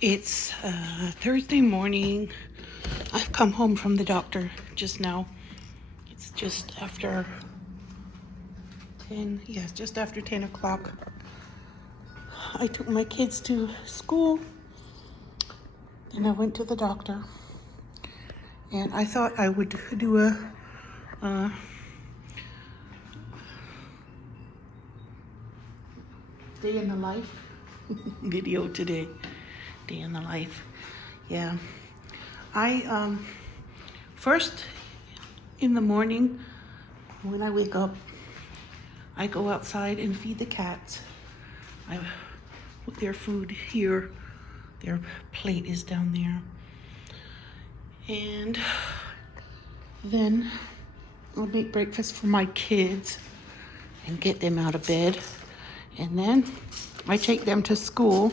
It's Thursday morning. I've come home from the doctor just now. It's just after 10, yes, just after 10 o'clock. I took my kids to school, and I went to the doctor. And I thought I would do a day in the life video today. Day in the life. Yeah. I first in the morning when I wake up, I go outside and feed the cats. I put their food here. Their plate is down there. And then I'll make breakfast for my kids and get them out of bed. And then I take them to school.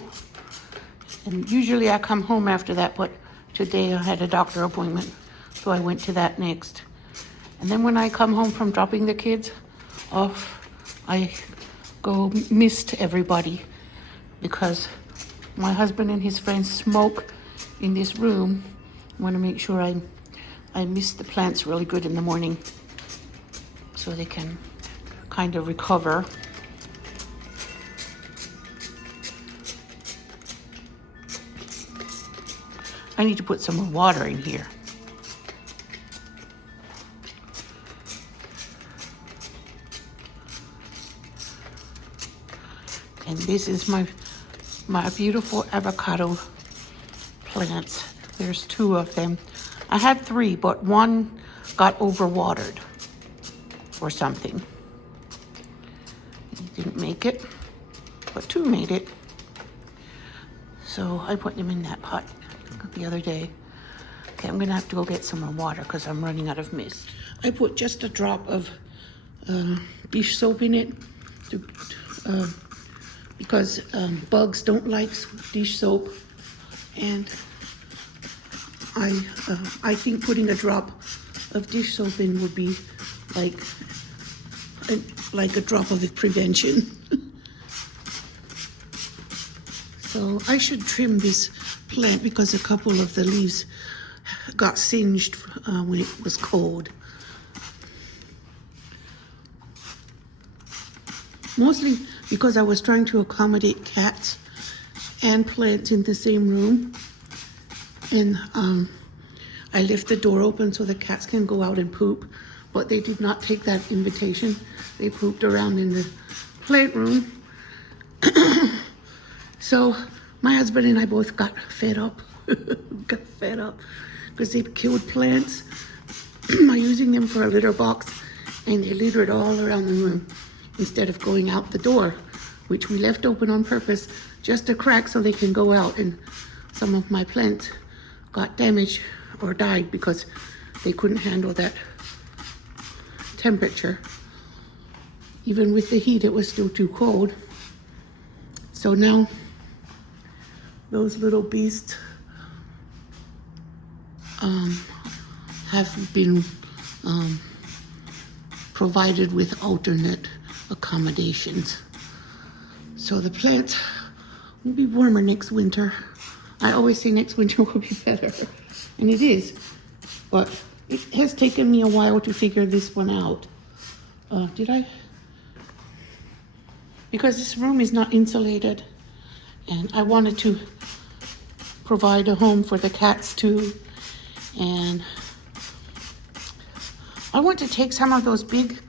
And usually I come home after that, but today I had a doctor appointment, so I went to that next. And then when I come home from dropping the kids off, I go mist everybody because my husband and his friends smoke in this room. I want to make sure I mist the plants really good in the morning so they can kind of recover. I need to put some more water in here. And this is my beautiful avocado plants. There's 2 of them. I had 3, but 1 got overwatered or something. It didn't make it, but 2 made it. So I put them in that pot the other day. Okay, I'm gonna have to go get some more water because I'm running out of mist. I put just a drop of dish soap in it because bugs don't like dish soap, and I think putting a drop of dish soap in would be like a drop of prevention. So I should trim this plant because a couple of the leaves got singed when it was cold. Mostly because I was trying to accommodate cats and plants in the same room. And I left the door open so the cats can go out and poop, but they did not take that invitation. They pooped around in the plant room. So my husband and I both got fed up. Because they killed plants by using them for a litter box, and they littered all around the room instead of going out the door, which we left open on purpose, just a crack so they can go out. And some of my plants got damaged or died because they couldn't handle that temperature. Even with the heat, it was still too cold. So now those little beasts have been provided with alternate accommodations. So the plants will be warmer next winter. I always say next winter will be better, and it is. But it has taken me a while to figure this one out. Did I? Because this room is not insulated, and I wanted to provide a home for the cats too. And I want to take some of those big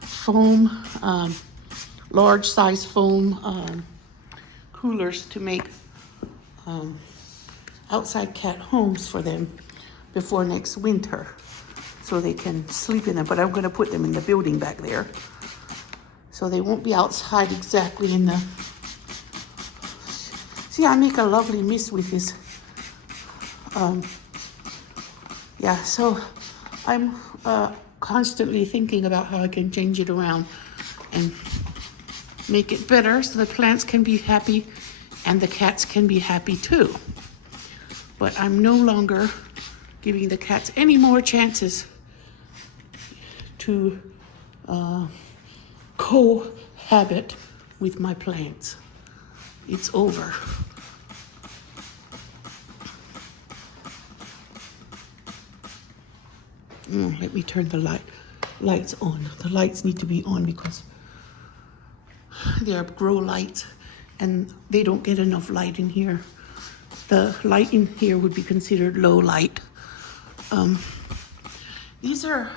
foam, large size foam coolers to make outside cat homes for them before next winter so they can sleep in them. But I'm going to put them in the building back there so they won't be outside exactly in the... See, I make a lovely mist with this. Yeah, so I'm constantly thinking about how I can change it around and make it better so the plants can be happy and the cats can be happy too. But I'm no longer giving the cats any more chances to cohabit with my plants. It's over. Let me turn the lights on. The lights need to be on because they're grow lights and they don't get enough light in here. The light in here would be considered low light. These are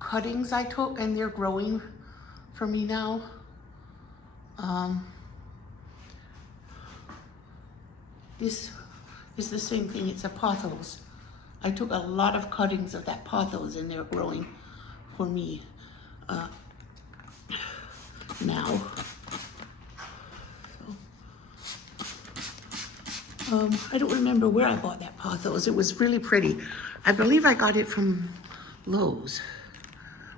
cuttings I took and they're growing for me now. This is the same thing, it's a pothos. I took a lot of cuttings of that pothos and they're growing for me now. So, I don't remember where I bought that pothos. It was really pretty. I believe I got it from Lowe's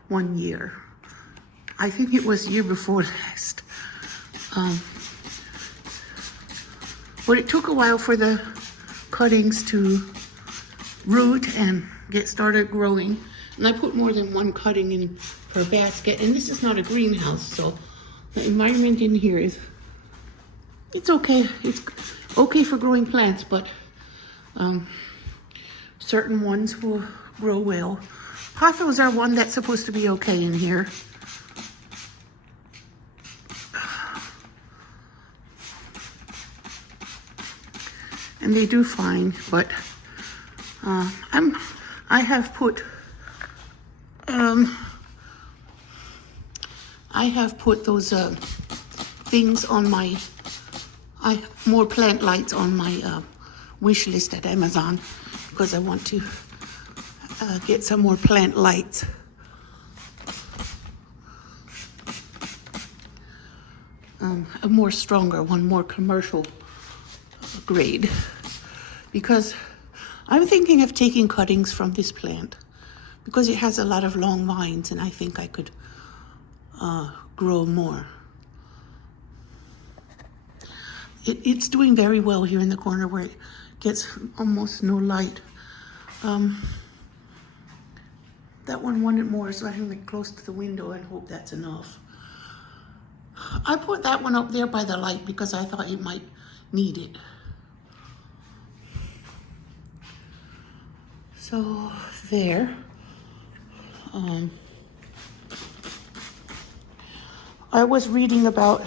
one year. I think it was year before last. But it took a while for the cuttings to root and get started growing. And I put more than one cutting in per basket. And this is not a greenhouse, so the environment in here is, it's okay. It's okay for growing plants, but certain ones will grow well. Pothos are one that's supposed to be okay in here. And they do fine, but I have put those things on my more plant lights on my wish list at Amazon because I want to get some more plant lights. A more stronger one, more commercial grade, because I'm thinking of taking cuttings from this plant because it has a lot of long vines and I think I could grow more. It's doing very well here in the corner where it gets almost no light. That one wanted more, so I can get close to the window and hope that's enough. I put that one up there by the light because I thought it might need it. So there. I was reading about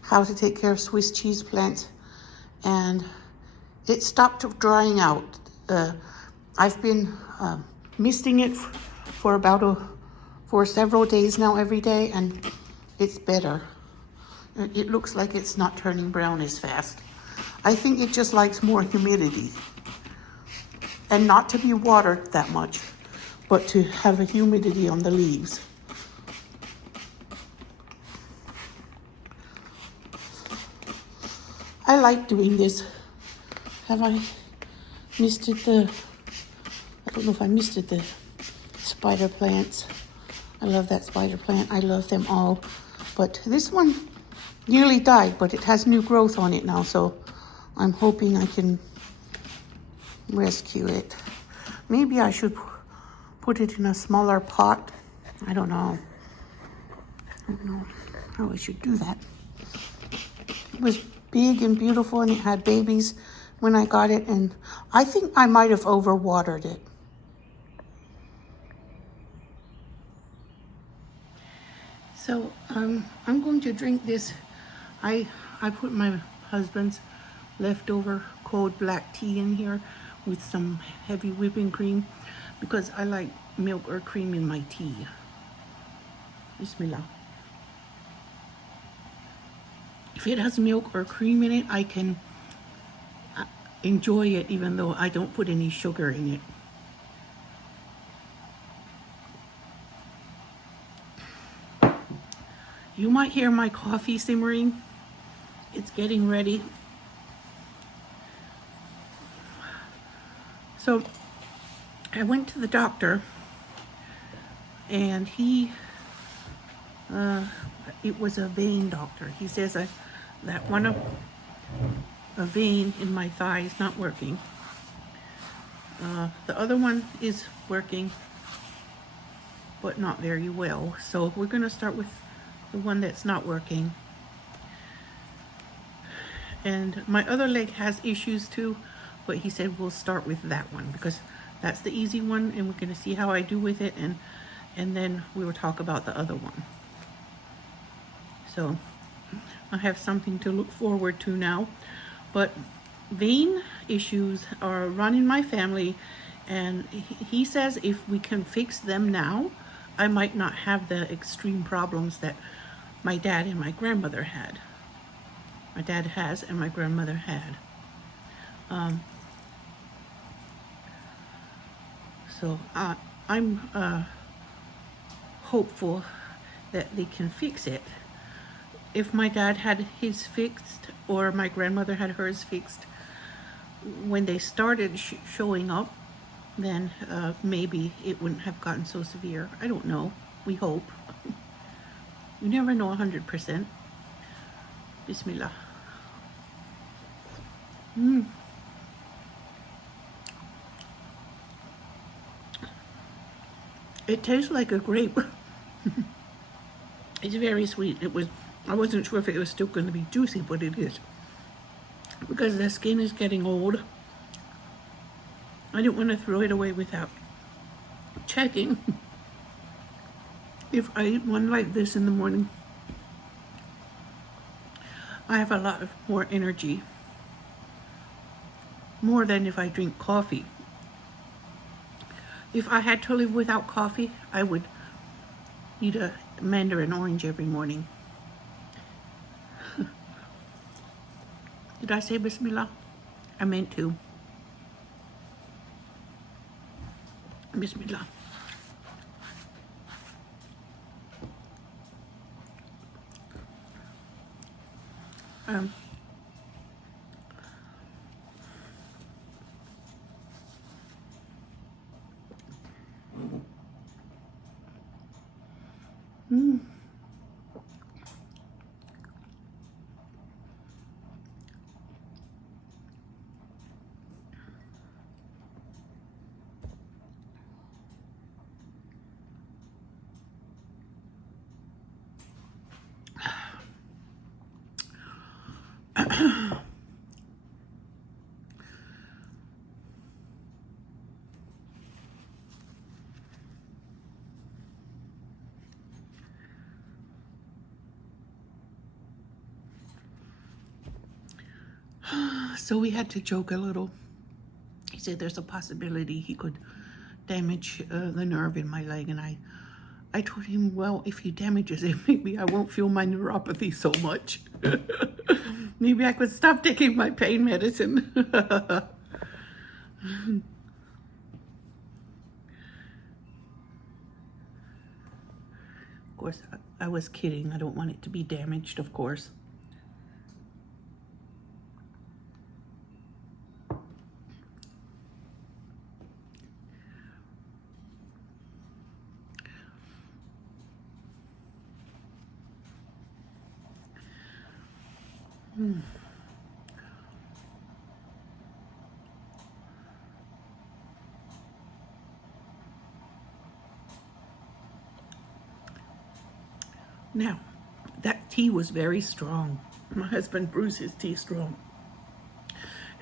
how to take care of Swiss cheese plants and it stopped drying out. I've been misting it for several days now every day and it's better. It looks like it's not turning brown as fast. I think it just likes more humidity. And not to be watered that much, but to have a humidity on the leaves. I like doing this. Have I misted I don't know if I misted the spider plants. I love that spider plant. I love them all. But this one nearly died, but it has new growth on it now, so I'm hoping I can rescue it. Maybe I should put it in a smaller pot. I don't know. I don't know how I should do that. It was big and beautiful and it had babies when I got it, and I think I might have overwatered it. So I'm going to drink this. I put my husband's leftover cold black tea in here with some heavy whipping cream because I like milk or cream in my tea. Bismillah. If it has milk or cream in it, I can enjoy it even though I don't put any sugar in it. You might hear my coffee simmering. It's getting ready. So I went to the doctor and it was a vein doctor. He says that one of a vein in my thigh is not working. The other one is working, but not very well. So we're gonna start with the one that's not working. And my other leg has issues too, but he said we'll start with that one because That's the easy one, and we're going to see how I do with it, and then we will talk about the other one. So I have something to look forward to now. But vein issues are running my family, and he says if we can fix them now, I might not have the extreme problems that my dad and my grandmother had. My dad has and my grandmother had. So I'm hopeful that they can fix it. If my dad had his fixed or my grandmother had hers fixed when they started showing up, then maybe it wouldn't have gotten so severe. I don't know. We hope. You never know 100%. Bismillah. It tastes like a grape. It's very sweet. I wasn't sure if it was still going to be juicy, but it is. Because the skin is getting old. I didn't want to throw it away without checking if I eat one like this in the morning. I have a lot more energy. More than if I drink coffee. If I had to live without coffee, I would eat a mandarin orange every morning. Did I say Bismillah? I meant to. Bismillah. So we had to joke a little. He said there's a possibility he could damage the nerve in my leg, and I told him, well, if he damages it, maybe I won't feel my neuropathy so much. Maybe I could stop taking my pain medicine. Of course, I was kidding. I don't want it to be damaged, of course. Now, that tea was very strong. My husband brews his tea strong.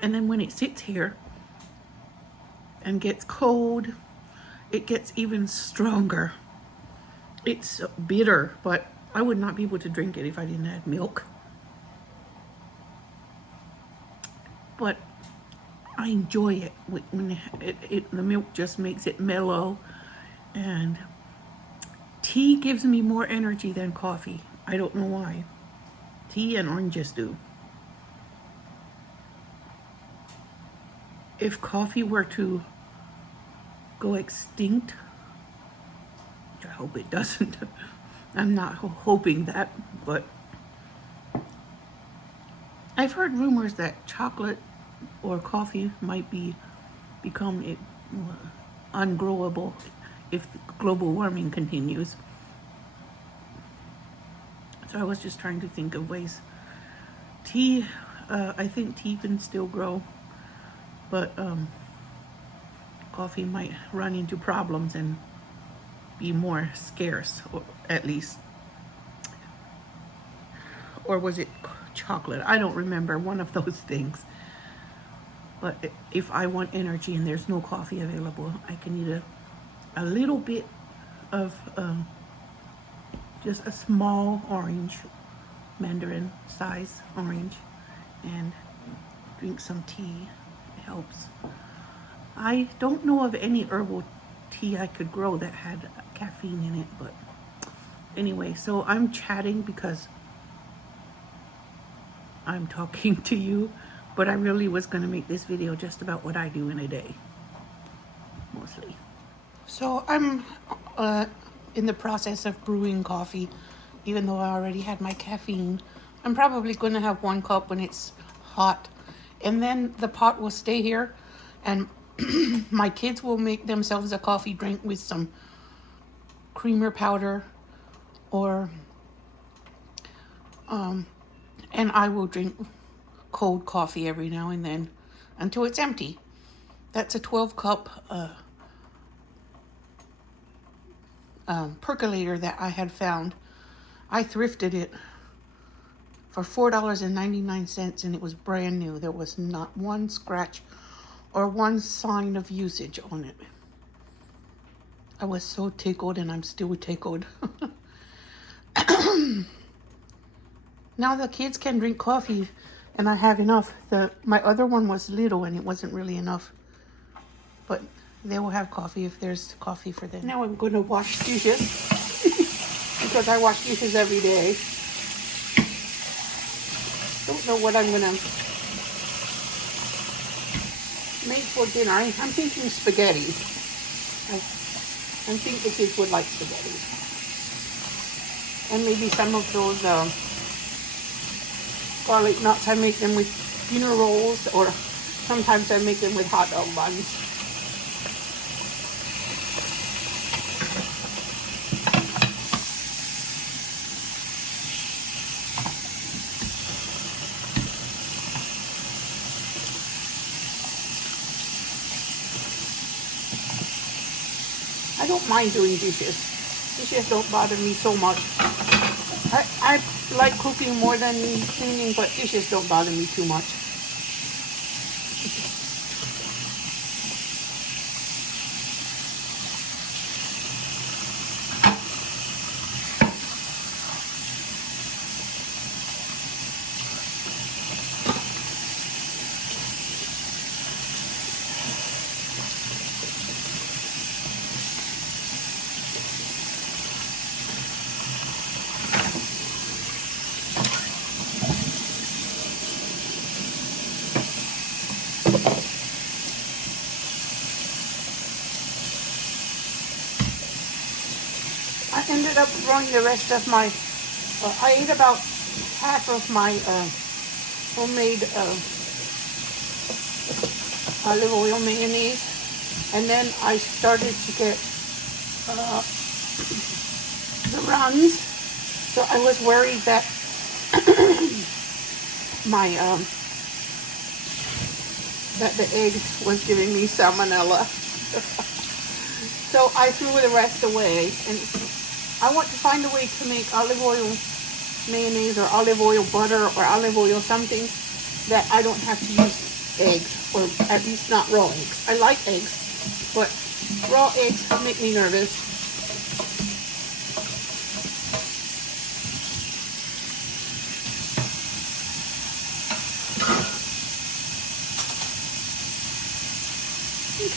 And then when it sits here and gets cold, it gets even stronger. It's bitter, but I would not be able to drink it if I didn't add milk. But I enjoy it when the milk just makes it mellow, and tea gives me more energy than coffee. I don't know why. Tea and oranges do. If coffee were to go extinct, which I hope it doesn't, I'm not hoping that, but I've heard rumors that chocolate or coffee might become ungrowable if global warming continues. So I was just trying to think of ways. Tea, I think tea can still grow, but coffee might run into problems and be more scarce, or at least. Or was it chocolate? I don't remember, one of those things. But if I want energy and there's no coffee available, I can eat a little bit of just a small orange, mandarin size orange, and drink some tea. It helps. I don't know of any herbal tea I could grow that had caffeine in it, but anyway, so I'm chatting because I'm talking to you, but I really was going to make this video just about what I do in a day, mostly. So I'm in the process of brewing coffee, even though I already had my caffeine. I'm probably going to have 1 cup when it's hot, and then the pot will stay here, and my kids will make themselves a coffee drink with some creamer powder, or and I will drink cold coffee every now and then until it's empty. That's a 12-cup percolator that I had found. I thrifted it for $4.99, and it was brand new. There was not one scratch or one sign of usage on it. I was so tickled, and I'm still tickled. Now the kids can drink coffee, and I have enough. My other one was little, and it wasn't really enough. But they will have coffee if there's coffee for them. Now I'm going to wash dishes because I wash dishes every day. Don't know what I'm going to make for dinner. I'm thinking spaghetti. I think the kids would like spaghetti. And maybe some of those garlic knots. I make them with dinner rolls, or sometimes I make them with hot dog buns. I don't mind doing dishes. Dishes don't bother me so much. I like cooking more than cleaning, but dishes don't bother me too much. I ended up throwing the rest of my, I ate about half of my homemade olive oil mayonnaise, and then I started to get the runs. So I was worried that my that the egg was giving me salmonella. So I threw the rest away, and I want to find a way to make olive oil mayonnaise or olive oil butter or olive oil something that I don't have to use eggs, or at least not raw eggs. I like eggs, but raw eggs make me nervous.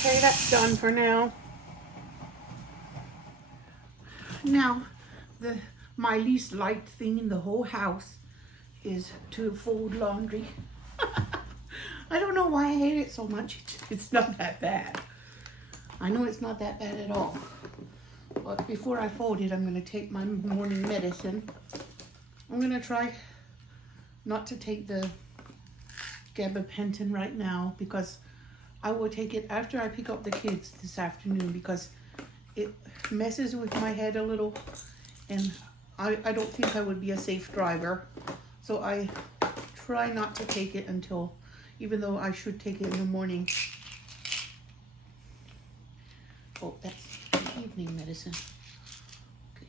Okay, that's done for now. Now, my least liked thing in the whole house is to fold laundry. I don't know why I hate it so much. It's not that bad. I know it's not that bad at all. But before I fold it, I'm going to take my morning medicine. I'm going to try not to take the gabapentin right now, because I will take it after I pick up the kids this afternoon, because it messes with my head a little, and I don't think I would be a safe driver. So I try not to take it until, even though I should take it in the morning. Oh, that's evening medicine. Okay,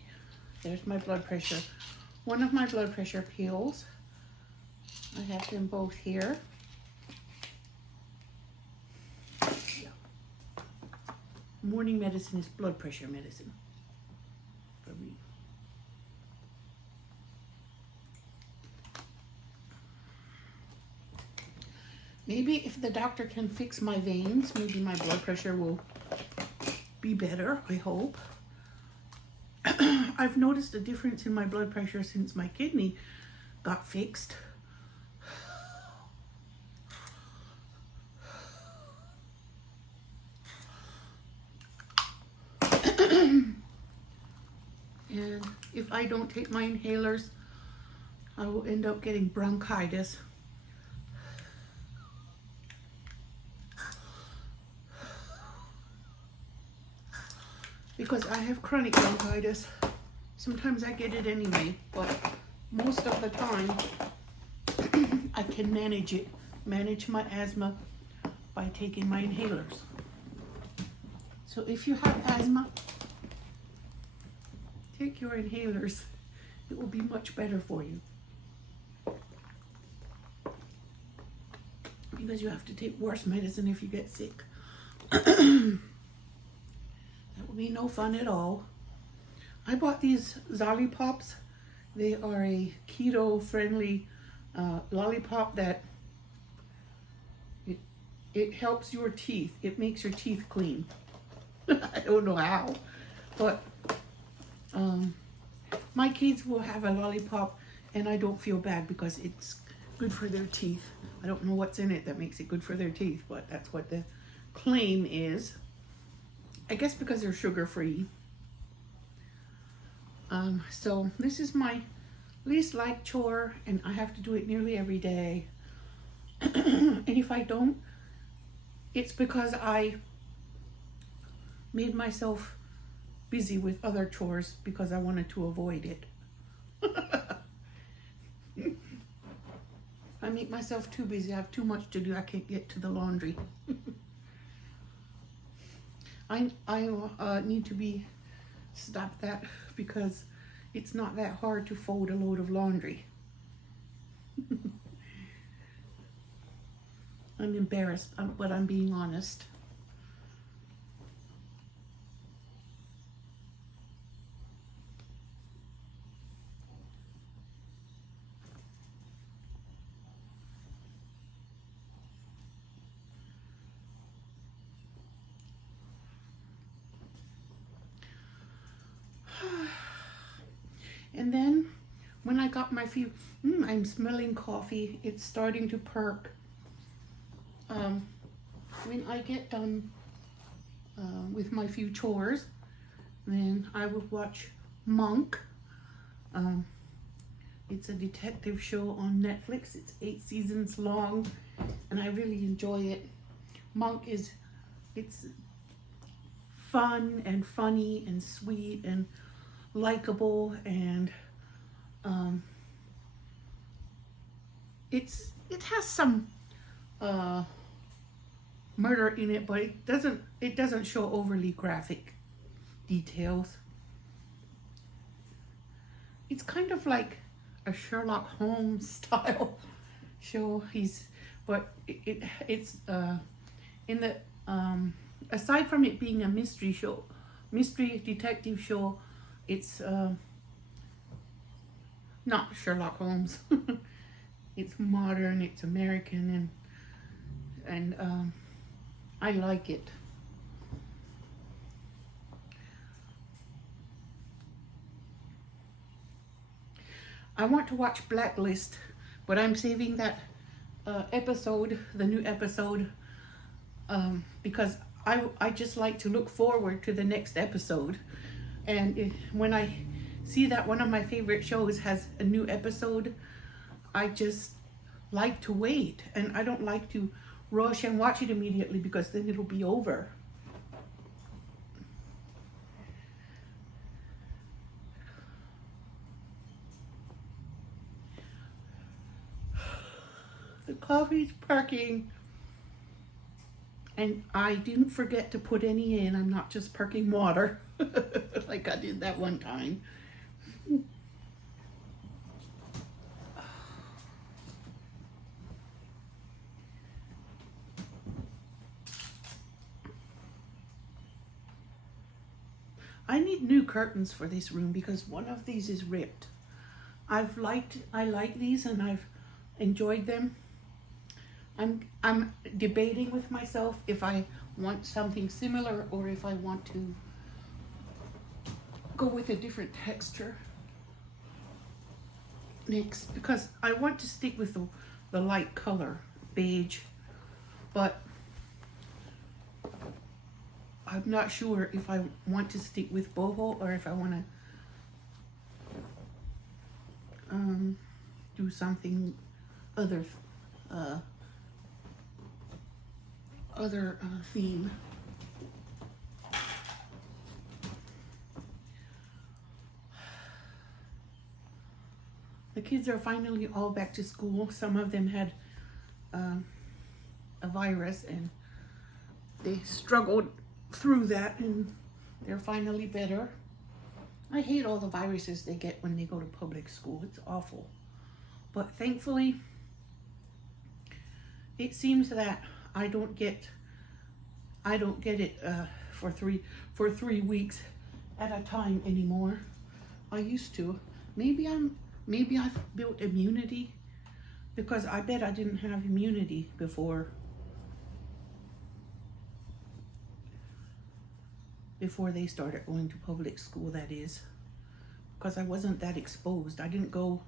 there's my blood pressure. One of my blood pressure pills. I have them both here. morning medicine is blood pressure medicine for me. Maybe if the doctor can fix my veins, maybe my blood pressure will be better, I hope. I've noticed a difference in my blood pressure since my kidney got fixed. And if I don't take my inhalers, I will end up getting bronchitis. Because I have chronic bronchitis. Sometimes I get it anyway, but most of the time I can manage my asthma by taking my inhalers. So if you have asthma, take your inhalers. It will be much better for you. Because you have to take worse medicine if you get sick. That will be no fun at all. I bought these Zollipops. They are a keto-friendly lollipop that it helps your teeth. It makes your teeth clean. I don't know how, but my kids will have a lollipop and I don't feel bad because it's good for their teeth. I don't know what's in it that makes it good for their teeth, but that's what the claim is. I guess because they're sugar-free. So this is my least liked chore, and I have to do it nearly every day. And if I don't, it's because I made myself busy with other chores because I wanted to avoid it. I make myself too busy. I have too much to do. I can't get to the laundry. I need to stop that because it's not that hard to fold a load of laundry. I'm embarrassed, but I'm being honest. And then when I got my few, I'm smelling coffee. It's starting to perk. When I get done with my few chores, then I will watch Monk. It's a detective show on Netflix. It's 8 seasons long, and I really enjoy it. Monk it's fun and funny and sweet and likable, and it has some murder in it, but it doesn't show overly graphic details. It's kind of like a Sherlock Holmes style show. It's in the aside from it being a mystery detective show, it's not Sherlock Holmes. It's modern, it's American, and I like it. I want to watch Blacklist, but I'm saving that episode, the new episode, because I just like to look forward to the next episode. And when I see that one of my favorite shows has a new episode, I just like to wait, and I don't like to rush and watch it immediately because then it'll be over. The coffee's perking, and I didn't forget to put any in. I'm not just perking water like I did that one time. I need new curtains for this room because one of these is ripped. I like these and I've enjoyed them. I'm debating with myself if I want something similar or if I want to go with a different texture next, because I want to stick with the light color, beige, but I'm not sure if I want to stick with boho or if I want to do something other theme. The kids are finally all back to school. Some of them had a virus and they struggled through that, and they're finally better. I hate all the viruses they get when they go to public school. It's awful. But thankfully, it seems that I don't get it for three weeks at a time anymore. I used to. Maybe I've built immunity, because I bet I didn't have immunity before they started going to public school, that is, because I wasn't that exposed. I didn't go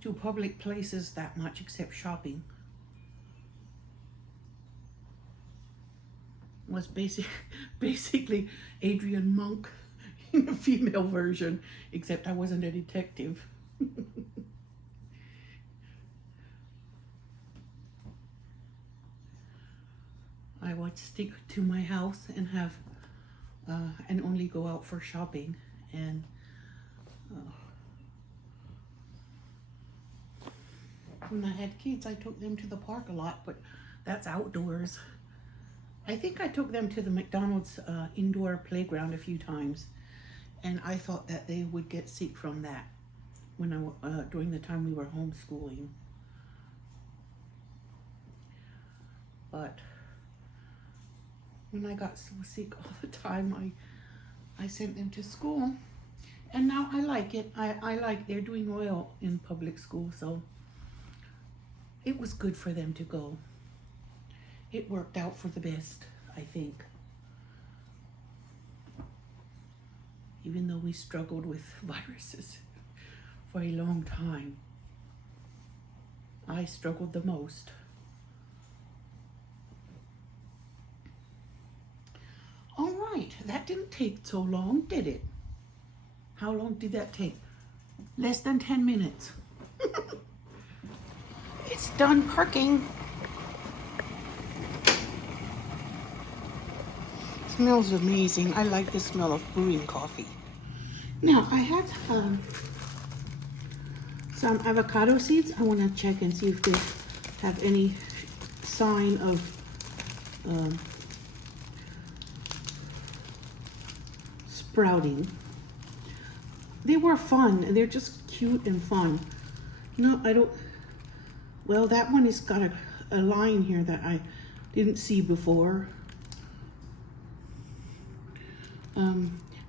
to public places that much except shopping. Was basically Adrian Monk in a female version, except I wasn't a detective. I would stick to my house and have and only go out for shopping. And when I had kids, I took them to the park a lot, but that's outdoors. I think I took them to the McDonald's indoor playground a few times, and I thought that they would get sick from that when during the time we were homeschooling. But when I got so sick all the time, I sent them to school, and now I like it. I like they're doing well in public school, so it was good for them to go. It worked out for the best, I think. Even though we struggled with viruses for a long time, I struggled the most. All right, that didn't take so long, did it? How long did that take? Less than 10 minutes. It's done perking. Smells amazing. I like the smell of brewing coffee. Now, I had some avocado seeds. I want to check and see if they have any sign of sprouting. They were fun. They're just cute and fun. No, I don't. Well, that one has got a line here that I didn't see before.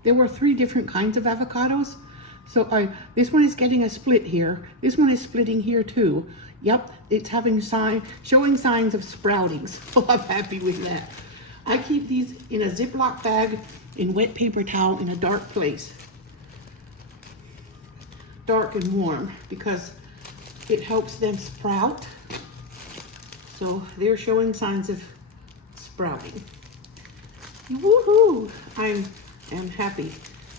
There were 3 different kinds of avocados. So this one is getting a split here. This one is splitting here too. Yep, it's showing signs of sprouting. So I'm happy with that. I keep these in a Ziploc bag in wet paper towel in a dark place. Dark and warm, because it helps them sprout. So they're showing signs of sprouting. Woohoo! I am happy.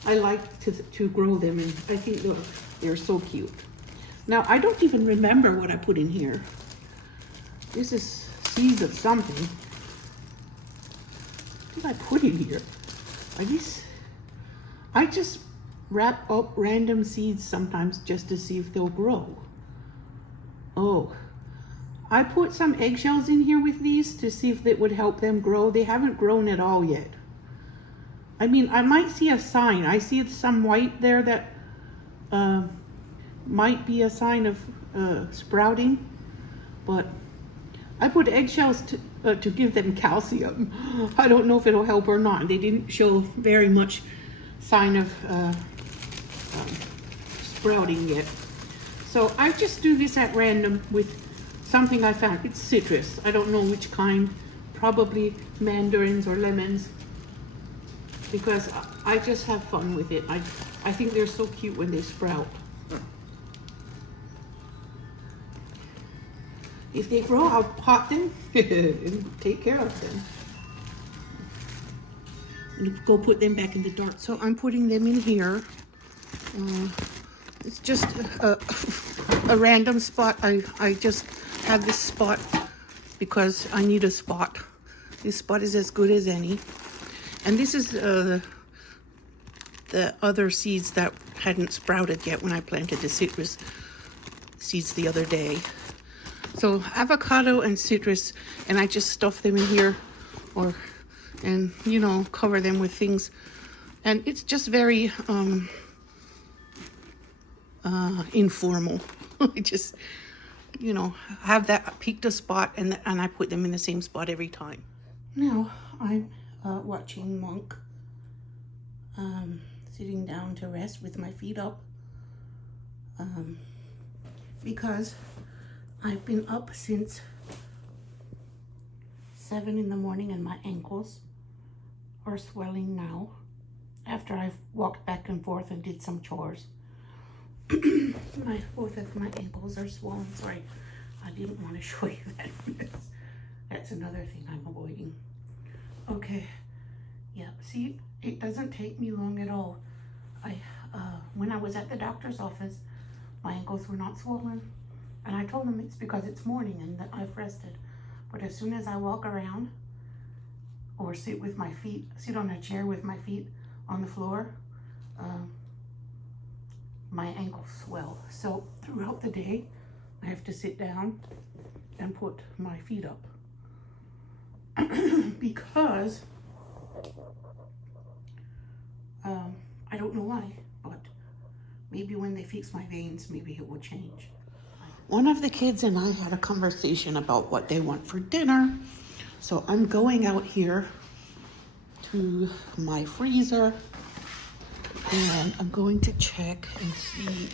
I like to grow them, and I think they're so cute. Now, I don't even remember what I put in here. This is seeds of something. What did I put in here? I just wrap up random seeds sometimes just to see if they'll grow. Oh, I put some eggshells in here with these to see if it would help them grow. They haven't grown at all yet. I mean, I might see a sign. I see some white there that might be a sign of sprouting, but I put eggshells to give them calcium. I don't know if it'll help or not. They didn't show very much sign of sprouting yet. So I just do this at random with something I found. It's citrus. I don't know which kind. Probably mandarins or lemons. Because I just have fun with it. I think they're so cute when they sprout. If they grow, I'll pot them and take care of them. And go put them back in the dark. So I'm putting them in here. It's just a random spot. I just have this spot because I need a spot. This spot is as good as any. And this is the other seeds that hadn't sprouted yet when I planted the citrus seeds the other day. So avocado and citrus, and I just stuff them in here and you know, cover them with things. And it's just very informal. I just, you know, have that picked a spot and I put them in the same spot every time. Now I'm watching Monk, sitting down to rest with my feet up, because I've been up since 7 in the morning and my ankles are swelling now after I've walked back and forth and did some chores. Both of my ankles are swollen. Sorry, I didn't want to show you that. That's another thing I'm avoiding. Okay, yeah, see, it doesn't take me long at all. When I was at the doctor's office, my ankles were not swollen, and I told them it's because it's morning and that I've rested. But as soon as I walk around or sit on a chair with my feet on the floor, my ankles swell. So throughout the day, I have to sit down and put my feet up. Because I don't know why, but maybe when they fix my veins, maybe it will change. One of the kids and I had a conversation about what they want for dinner. So I'm going out here to my freezer and I'm going to check and see.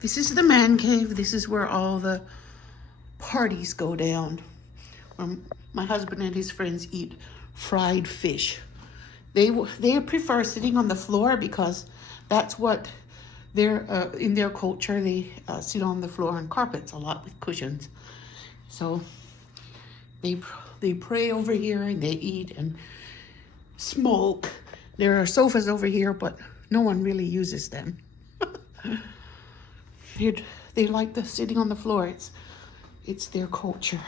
This is the man cave. This is where all the parties go down. My husband and his friends eat fried fish. They prefer sitting on the floor because that's what in their culture. They sit on the floor on carpets a lot with cushions. So they pray over here and they eat and smoke. There are sofas over here, but no one really uses them. They like the sitting on the floor. It's their culture.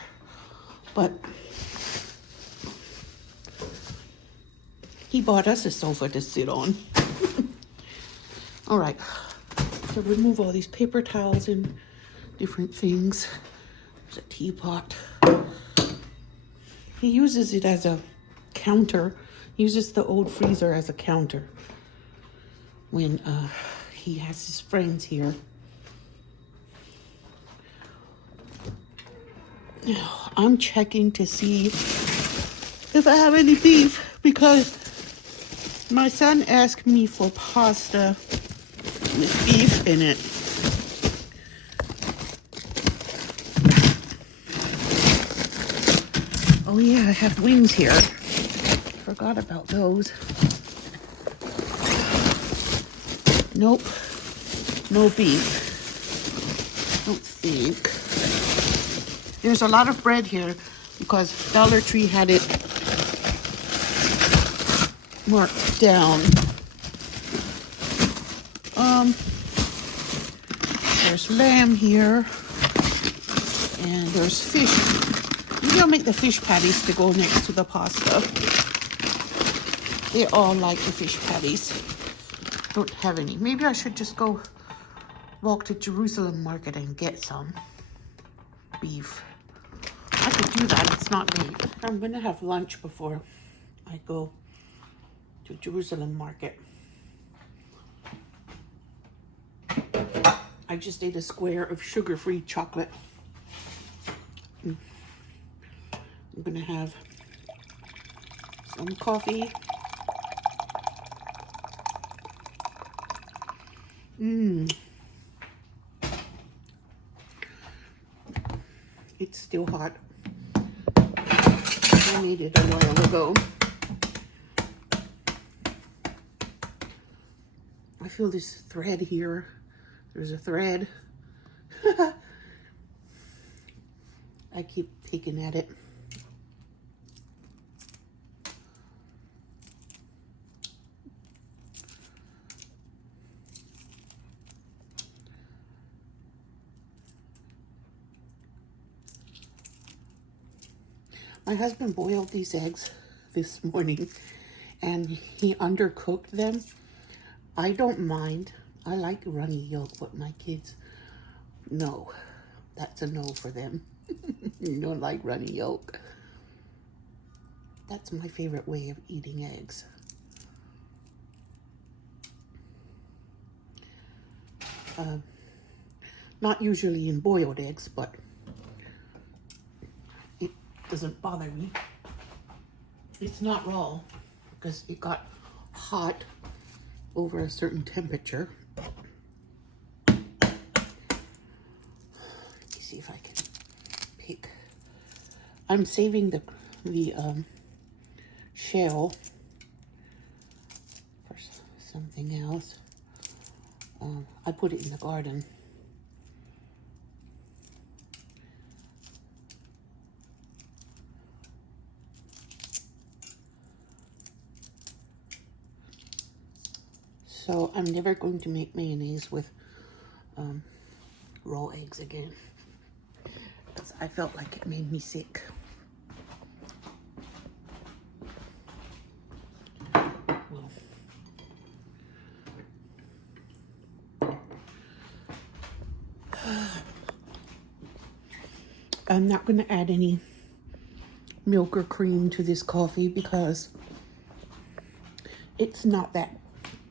But he bought us a sofa to sit on. All right, so remove all these paper towels and different things. There's a teapot. He uses it as a counter. He uses the old freezer as a counter when he has his friends here. I'm checking to see if I have any beef because my son asked me for pasta with beef in it. Oh yeah, I have wings here. Forgot about those. Nope, no beef. Don't think. There's a lot of bread here because Dollar Tree had it marked down. There's lamb here, and there's fish. Maybe I'll make the fish patties to go next to the pasta. They all like the fish patties. Don't have any. Maybe I should just go walk to Jerusalem Market and get some beef. I could do that. It's not late. I'm gonna have lunch before I go to Jerusalem Market. I just ate a square of sugar-free chocolate. I'm gonna have some coffee Mmm. It's still hot. I made it a while ago. I feel this thread here. There's a thread. I keep picking at it. My husband boiled these eggs this morning and he undercooked them. I don't mind. I like runny yolk, but my kids, no. That's a no for them. You don't like runny yolk. That's my favorite way of eating eggs. Not usually in boiled eggs, but it doesn't bother me. It's not raw because it got hot over a certain temperature. Let me see if I can pick. I'm saving the shell for something else. I put it in the garden. So I'm never going to make mayonnaise with raw eggs again because I felt like it made me sick. Well, I'm not going to add any milk or cream to this coffee because it's not that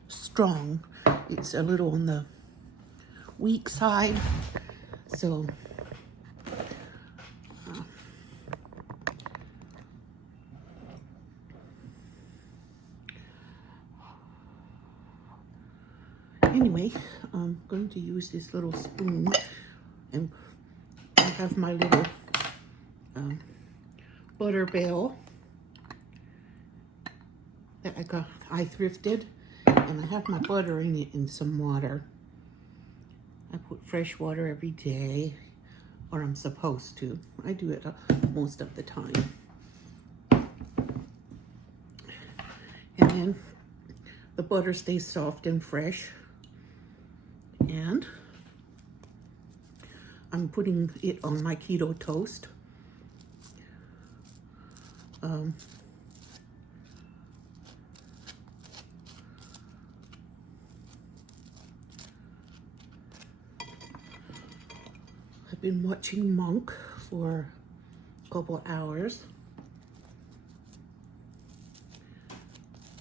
strong. It's a little on the weak side. So anyway, I'm going to use this little spoon and I have my little butter bell that I thrifted, and I have my butter in it in some water. I put fresh water every day, or I'm supposed to. I do it most of the time. And then the butter stays soft and fresh. And I'm putting it on my keto toast. I've been watching Monk for a couple hours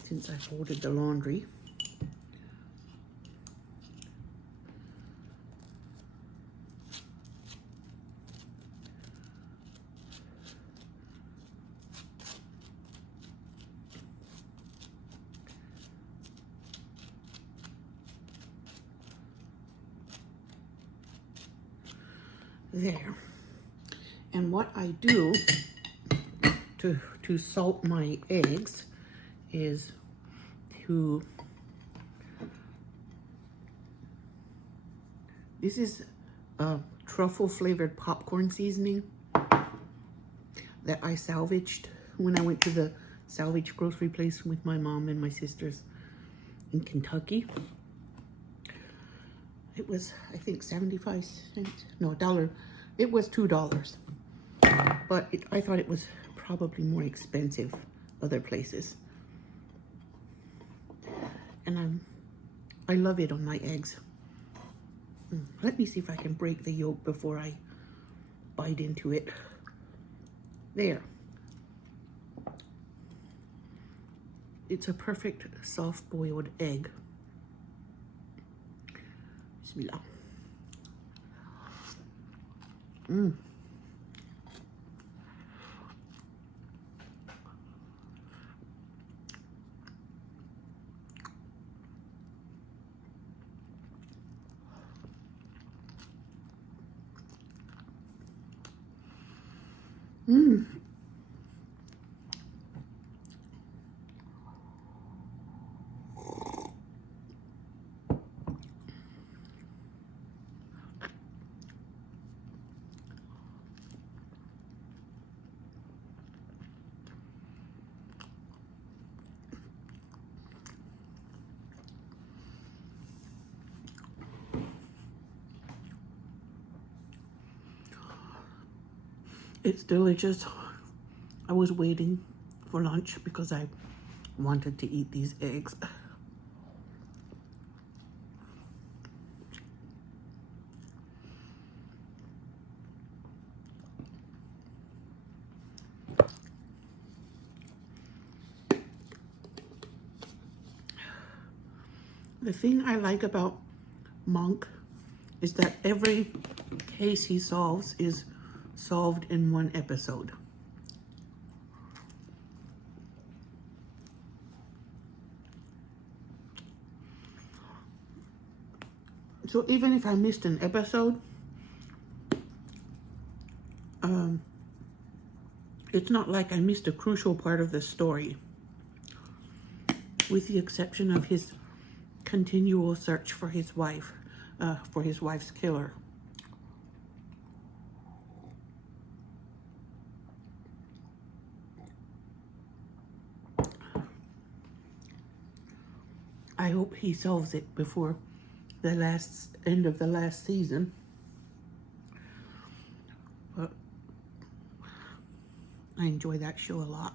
since I folded the laundry. There. And what I do to salt my eggs is this is truffle flavored popcorn seasoning that I salvaged when I went to the salvage grocery place with my mom and my sisters in Kentucky. It was, I think, 75 cents. No, $1. It was $2. But I thought it was probably more expensive other places. And I love it on my eggs. Let me see if I can break the yolk before I bite into it. There. It's a perfect soft-boiled egg. Bismillah. It's delicious. I was waiting for lunch because I wanted to eat these eggs. The thing I like about Monk is that every case he solves is solved in one episode. So even if I missed an episode, it's not like I missed a crucial part of the story, with the exception of his continual search for his wife, for his wife's killer. I hope he solves it before the end of the last season. But I enjoy that show a lot.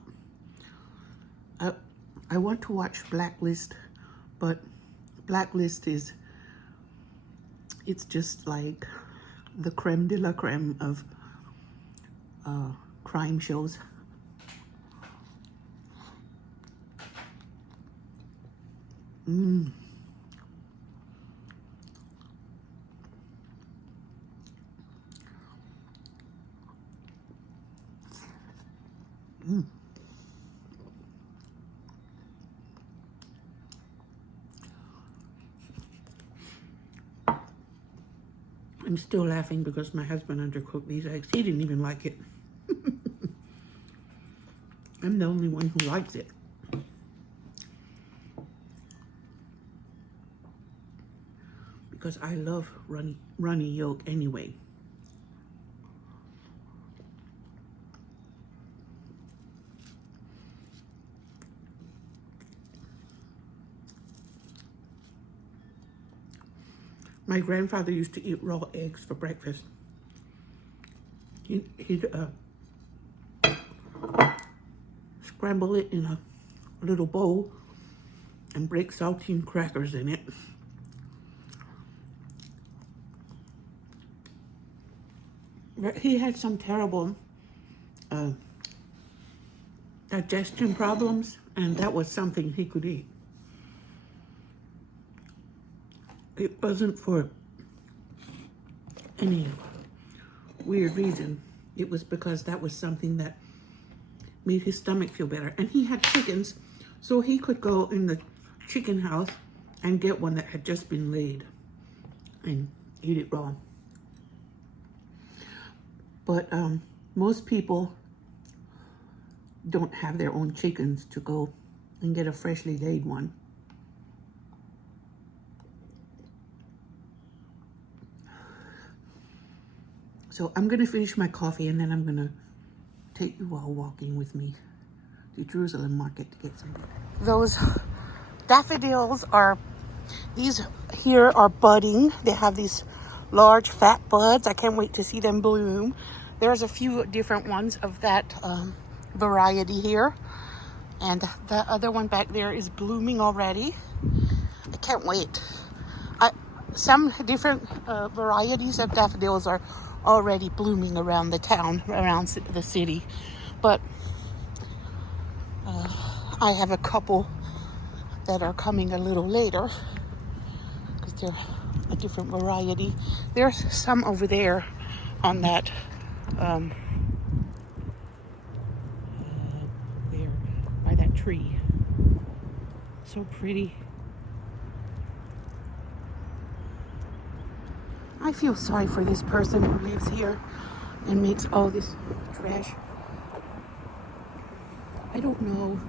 I want to watch Blacklist, but Blacklist it's just like the creme de la creme of crime shows. I'm still laughing because my husband undercooked these eggs. He didn't even like it. I'm the only one who likes it. Because I love runny yolk anyway. My grandfather used to eat raw eggs for breakfast. He'd scramble it in a little bowl and break saltine crackers in it. But he had some terrible digestion problems, and that was something he could eat. It wasn't for any weird reason. It was because that was something that made his stomach feel better. And he had chickens, so he could go in the chicken house and get one that had just been laid and eat it raw. But most people don't have their own chickens to go and get a freshly laid one. So I'm gonna finish my coffee and then I'm gonna take you all walking with me to Jerusalem Market to get some. Those daffodils these here are budding. They have these large fat buds. I can't wait to see them bloom. There's a few different ones of that variety here. And the other one back there is blooming already. I can't wait. Some different varieties of daffodils are already blooming around the town, around the city. But I have a couple that are coming a little later because they're a different variety. There's some over there on that, there, by that tree. So pretty. I feel sorry for this person who lives here and makes all this trash. I don't know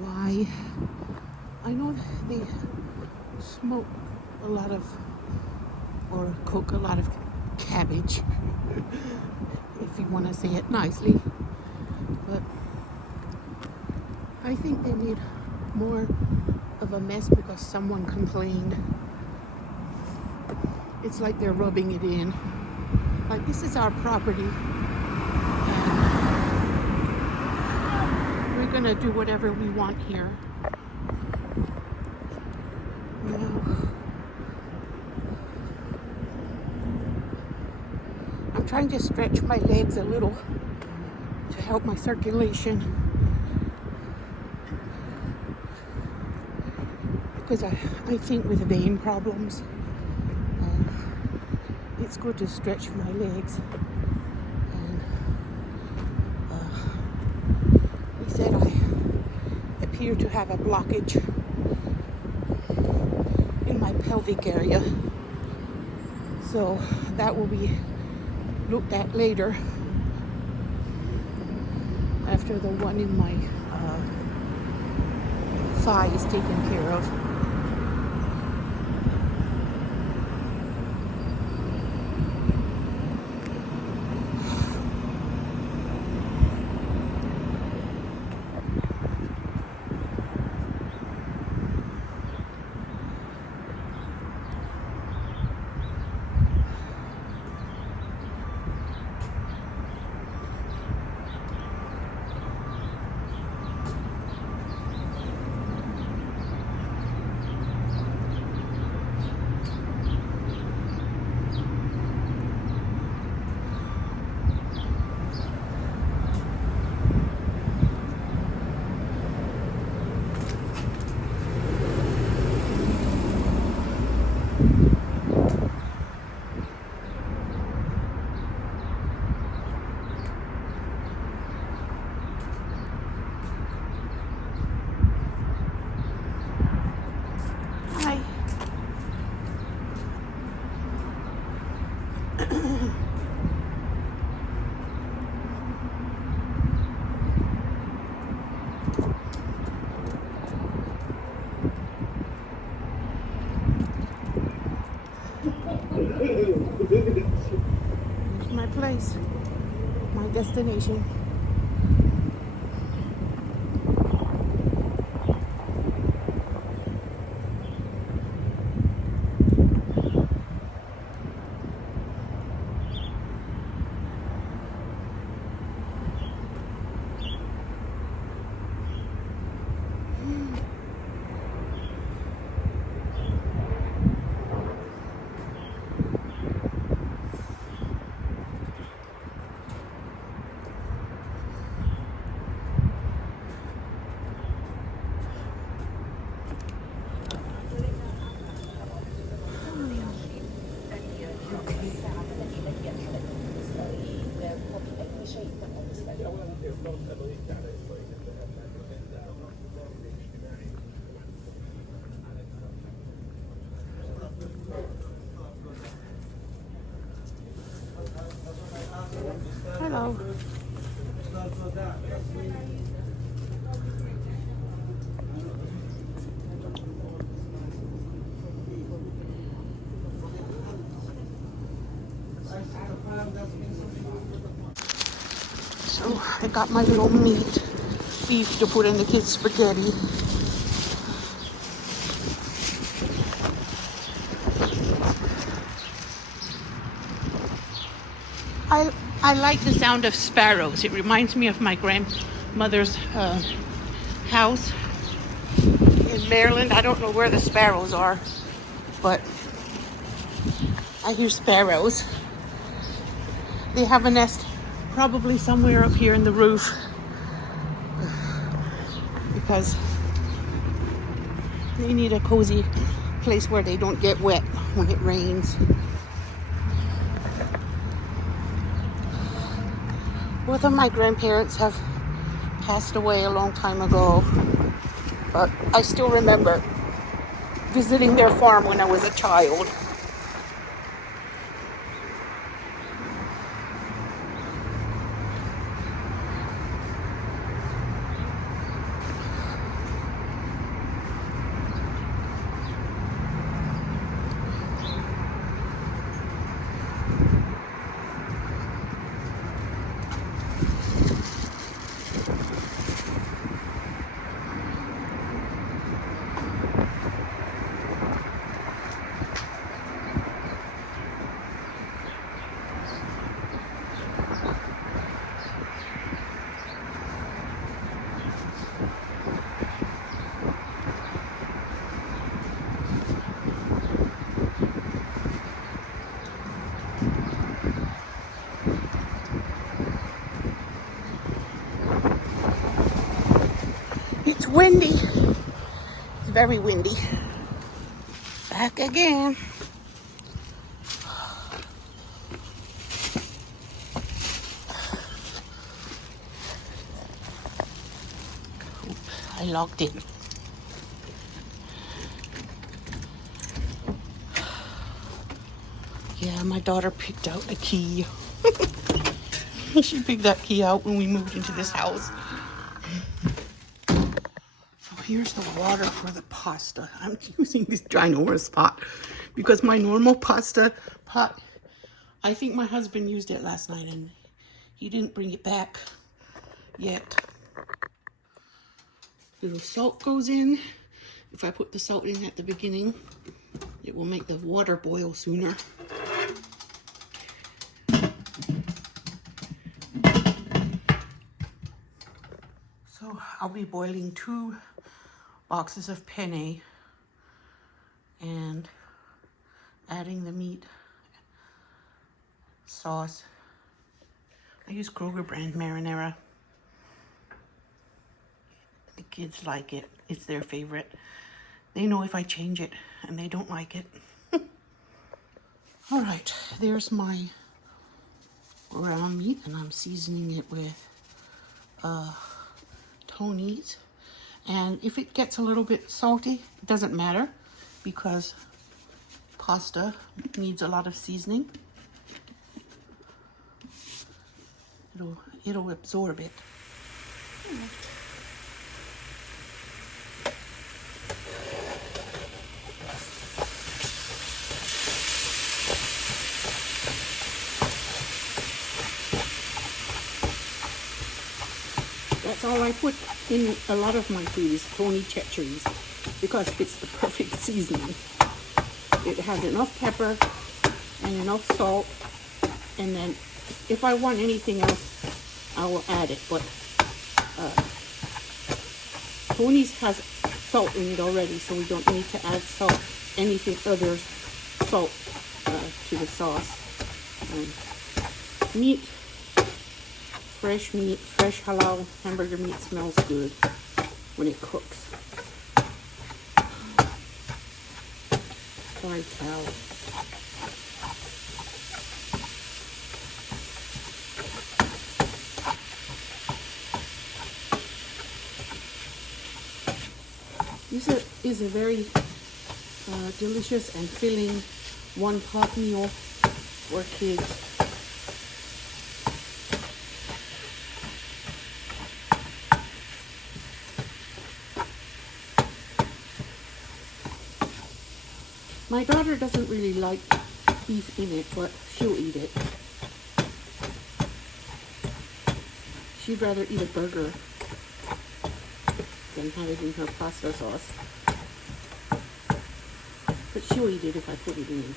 why. I know they smoke a lot of, or cook a lot of cabbage, if you want to say it nicely. But I think they made more of a mess because someone complained. It's like they're rubbing it in. Like, this is our property, and we're gonna do whatever we want here. Now, I'm trying to stretch my legs a little to help my circulation, because I think with vein problems, it's good to stretch my legs. And he said I appear to have a blockage in my pelvic area, so that will be looked at later after the one in my thigh is taken care of. Hi. Here's my place, my destination. Hello. So I got my little beef to put in the kids' spaghetti. I like the sound of sparrows. It reminds me of my grandmother's house in Maryland. I don't know where the sparrows are, but I hear sparrows. They have a nest probably somewhere up here in the roof, because they need a cozy place where they don't get wet when it rains. Both of my grandparents have passed away a long time ago, but I still remember visiting their farm when I was a child. windy. It's very windy. Back again. I locked it. Yeah, my daughter picked out a key. She picked that key out when we moved into this house. So here's the water for the pasta. I'm using this ginormous pot because my normal pasta pot, I think my husband used it last night and he didn't bring it back yet. Little salt goes in. If I put the salt in at the beginning, it will make the water boil sooner. So I'll be boiling 2 boxes of penne and adding the meat sauce. I use Kroger brand marinara. The kids like it. It's their favorite. They know if I change it and they don't like it. All right, there's my ground meat and I'm seasoning it with Tony's. And if it gets a little bit salty, it doesn't matter because pasta needs a lot of seasoning. It'll absorb it. That's all I put in a lot of my food is Tony Chachere's because it's the perfect seasoning. It has enough pepper and enough salt, and then if I want anything else, I will add it. But Tony's has salt in it already, so we don't need to add salt, anything other salt to the sauce. Meat. Fresh meat, fresh halal hamburger meat smells good when it cooks. Fried cow. This is a very delicious and filling one-pot meal for kids. My daughter doesn't really like beef in it, but she'll eat it. She'd rather eat a burger than have it in her pasta sauce. But she'll eat it if I put it in.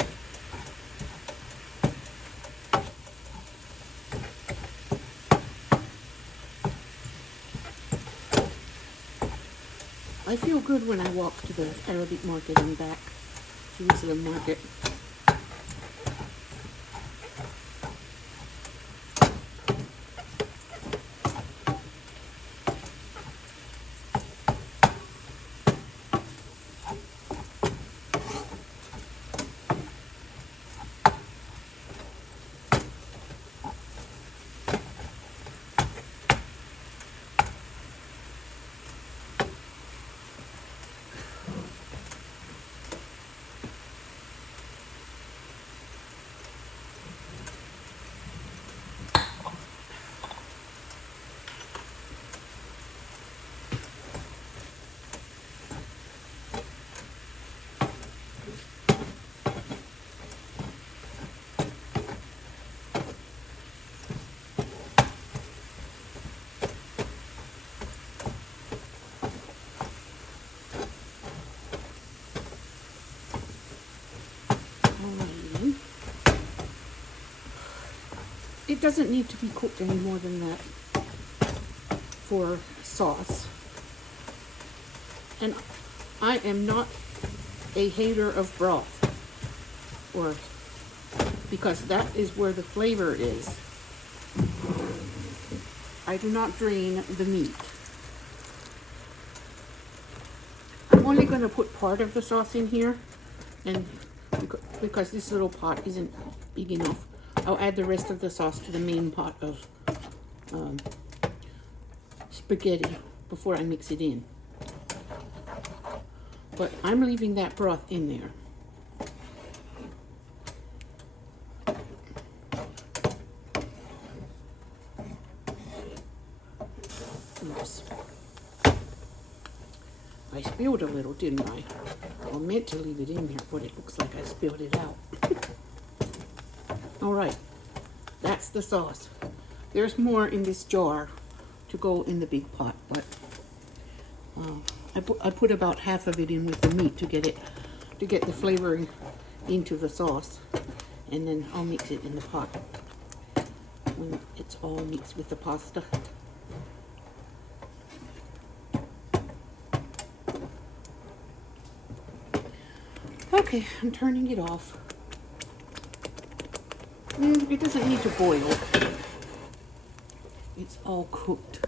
I feel good when I walk to the Arabic market and back. Jerusalem market. It doesn't need to be cooked any more than that for sauce. And I am not a hater of broth, because that is where the flavor is. I do not drain the meat. only going to put part of the sauce in here, and because this little pot isn't big enough, I'll add the rest of the sauce to the main pot of spaghetti before I mix it in. But I'm leaving that broth in there. Oops. I spilled a little, didn't I? I meant to leave it in there, but it looks like I spilled it out. All right, that's the sauce. There's more in this jar to go in the big pot, but I put about half of it in with the meat to get the flavoring into the sauce, and then I'll mix it in the pot when it's all mixed with the pasta. Okay, I'm turning it off. It doesn't need to boil. It's all cooked.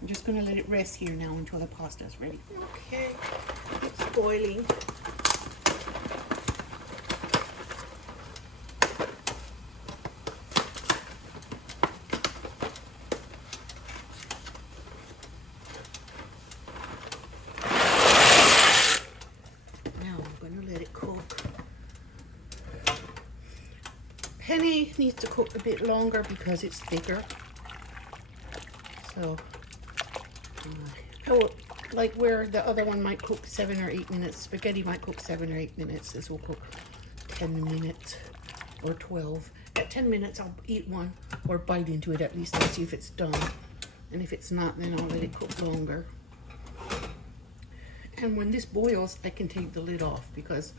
I'm just going to let it rest here now until the pasta is ready. Okay, it's boiling. Now I'm going to let it cook. Penny needs to cook a bit longer because it's thicker. So, like where the other one might cook 7 or 8 minutes, spaghetti might cook 7 or 8 minutes. This will cook 10 minutes or 12. At 10 minutes, I'll eat one or bite into it at least and see if it's done. And if it's not, then I'll let it cook longer. And when this boils, I can take the lid off because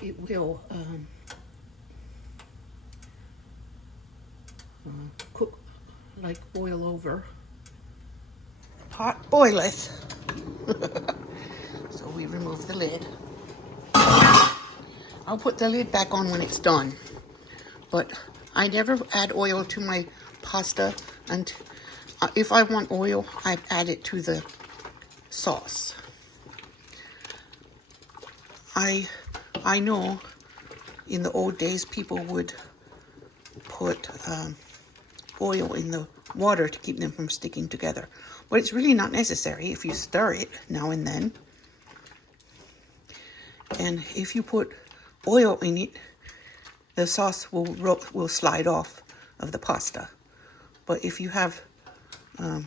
it will cook, like boil over. Pot boileth. So we remove the lid. I'll put the lid back on when it's done. But I never add oil to my pasta, and if I want oil, I add it to the sauce. I know in the old days people would put oil in the water to keep them from sticking together. But it's really not necessary if you stir it now and then. And if you put oil in it, the sauce will slide off of the pasta. But if you have the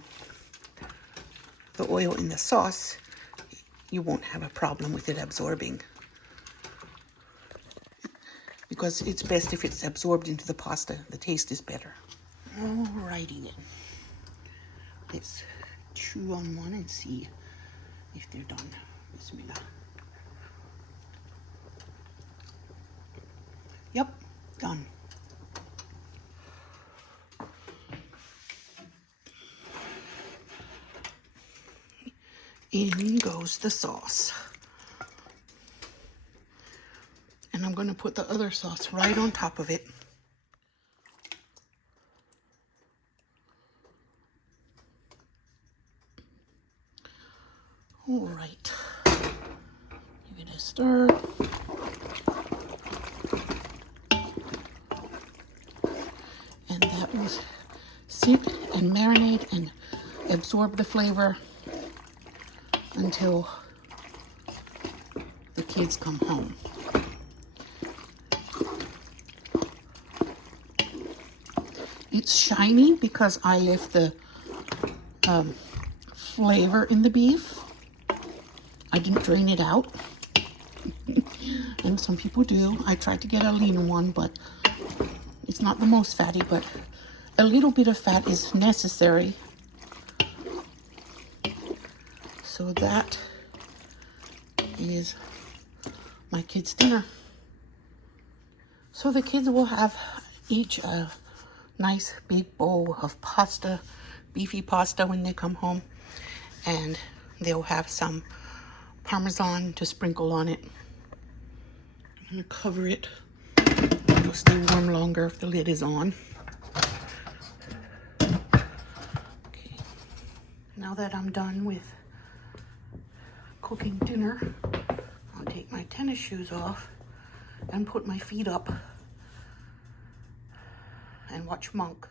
oil in the sauce, you won't have a problem with it absorbing. Because it's best if it's absorbed into the pasta. The taste is better. Alrighty then. Let's chew on one and see if they're done. Bismillah. Yep, done. In goes the sauce. And I'm going to put the other sauce right on top of it. All right. Give it a stir. And that will sit and marinate and absorb the flavor until the kids come home. It's shiny because I left the flavor in the beef. I didn't drain it out. And some people do. I tried to get a lean one, but it's not the most fatty, but a little bit of fat is necessary. So that is my kids' dinner. So the kids will have each a nice big bowl of pasta, beefy pasta when they come home, and they'll have some Parmesan to sprinkle on it. I'm gonna cover it. It'll stay warm longer if the lid is on. Okay. Now that I'm done with cooking dinner. I'll take my tennis shoes off and put my feet up and watch Monk.